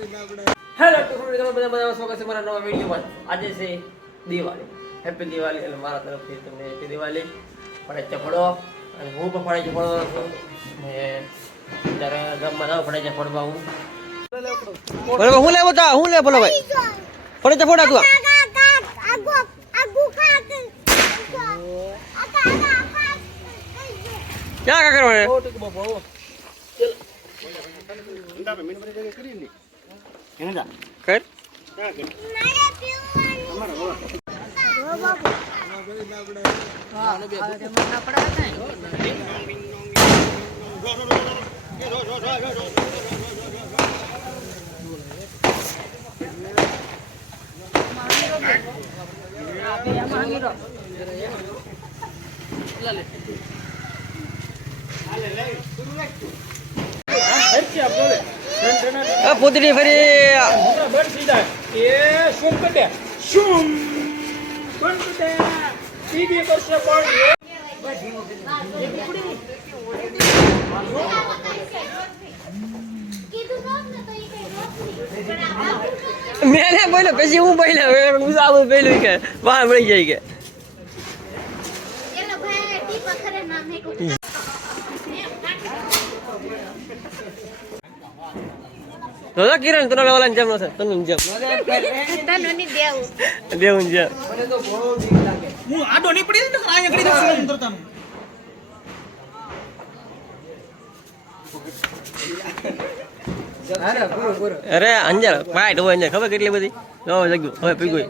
Hello બધા બધા સ્વાગત છે મારા નવા વિડીયોમાં. આજે છે દિવાળી. હેપી દિવાળી. એટલે મારા તરફથી તમને હેપી દિવાળી. ફટાકડા ફોડો અને હું પણ ફટાકડા ફોડવાનો છું. ને ત્યારે ગામમાં જાવ ફટાકડા ફોડવા હું. બરાબર હું લેવો તા હું લે બોલો ભાઈ. ફટાકડા ફોડા તું. ક્યાં કા કરવાને? કર પોતડી ફરી એ શું કટે શું બંધ કટે સીધી કરશે પણ મેં બોલ્યો પછી હું બોલ્યો હું સાબુ બોલ્યું કે બહાર મળી જાય કે તો કિરણ તને ઓલા જેમ છે તને જેમ દેવું છે હું આડો ની પડી તો આયા કરી દઉં અંદર તમ અરે અંજર પાટ હોય અંજર ખબર કેટલી બધી નો જગ્યું હવે પી ગઈ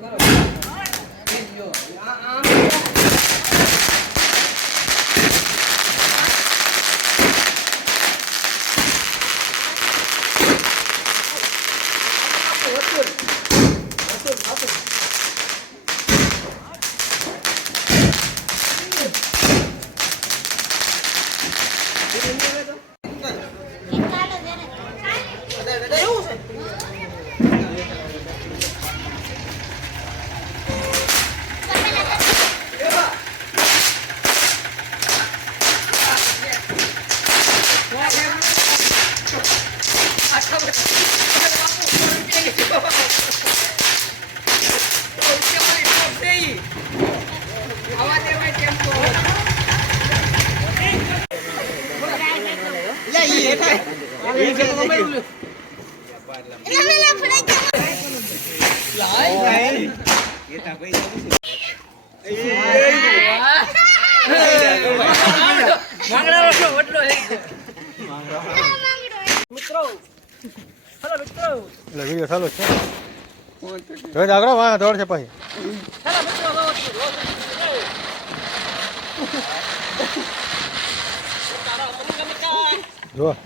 વિડીયો ચાલુ છે રોજ આગળ વાહ દોડ છે પછી જો